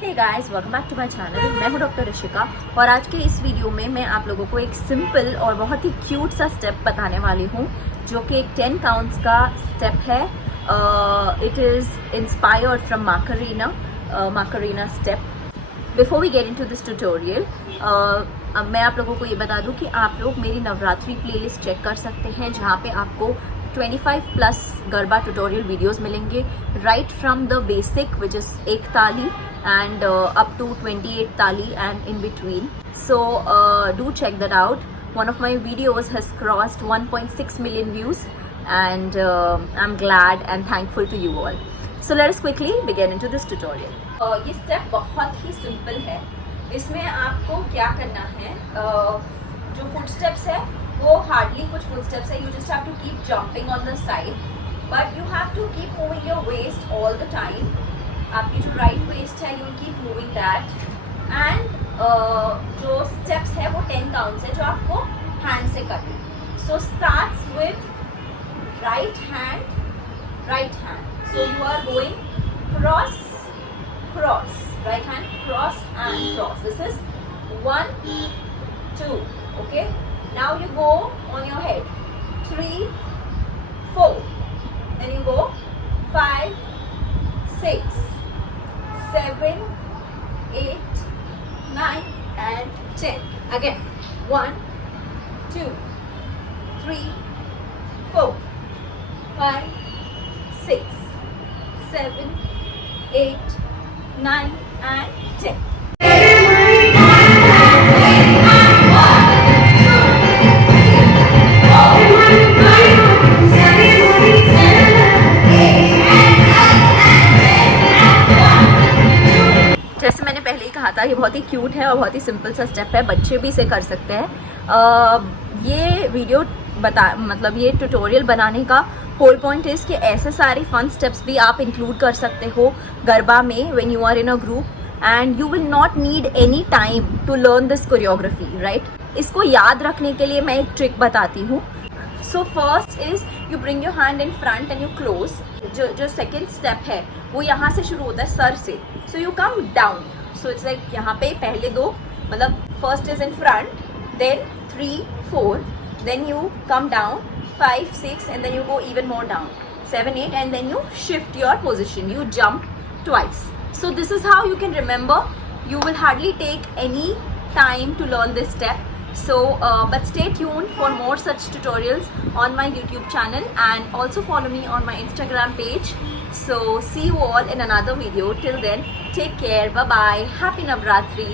Hey guys, welcome back to my channel. मैं हूं डॉक्टर ऋषिका और आज के इस वीडियो में मैं आप लोगों को एक सिंपल और बहुत ही क्यूट सा स्टेप बताने वाली हूं जो कि एक 10 काउंट्स का स्टेप है। It is inspired from Macarena step. Before we get into this tutorial, मैं आप लोगों को ये बता दूं कि आप लोग मेरी नवरात्रि प्लेलिस्ट चेक कर सकते हैं जहाँ पे आपको 25 प्लस गरबा ट्यूटोरियल वीडियोस मिलेंगे, right from the basic which is एक ताली and up to 28 tali and in between. So do check that out. One of my videos has crossed 1.6 million views and I'm glad and thankful to you all. So let us quickly begin into this tutorial. ये स्टेप बहुत ही सिंपल है। इसमें आपको क्या करना है, जो foot steps है वो हार्डली कुछ फुट स्टेप्स है। You just have to keep jumping on the side, but you have to keep moving your waist all the time. आपकी जो राइट वेस्ट है, you keep moving that. And जो स्टेप्स है वो 10 काउंट्स है जो आपको हैंड से करना। So starts with right hand. So you are going cross cross, right hand cross and cross. This is 1 2, okay. Now you go on your head 3 4, then you go 5 6 7 8 9 and 10. Again 1 2 3 4 5 6 7 8 9 and 10. जैसे मैंने पहले ही कहा था, ये बहुत ही क्यूट है और बहुत ही सिंपल सा स्टेप है, बच्चे भी इसे कर सकते हैं। ये वीडियो ये ट्यूटोरियल बनाने का होल पॉइंट इज कि ऐसे सारे फन स्टेप्स भी आप इंक्लूड कर सकते हो गरबा में when you are in a group and you will not need any time to learn this choreography, right. इसको याद रखने के लिए मैं एक ट्रिक बताती हूँ। So first is you bring your hand in front and you close. जो सेकेंड स्टेप है वो यहाँ से शुरू होता है, सर से। So you come down. So it's like यहाँ पे पहले दो, मतलब first is in front, then 3 4, then you come down 5 6 and then you go even more down 7 8 and then you shift your position, you jump twice. So this is how you can remember. You will hardly take any time to learn this step. So but stay tuned for more such tutorials on my YouTube channel and also follow me on my Instagram page. So see you all in another video. Till then, take care, bye bye, happy Navratri.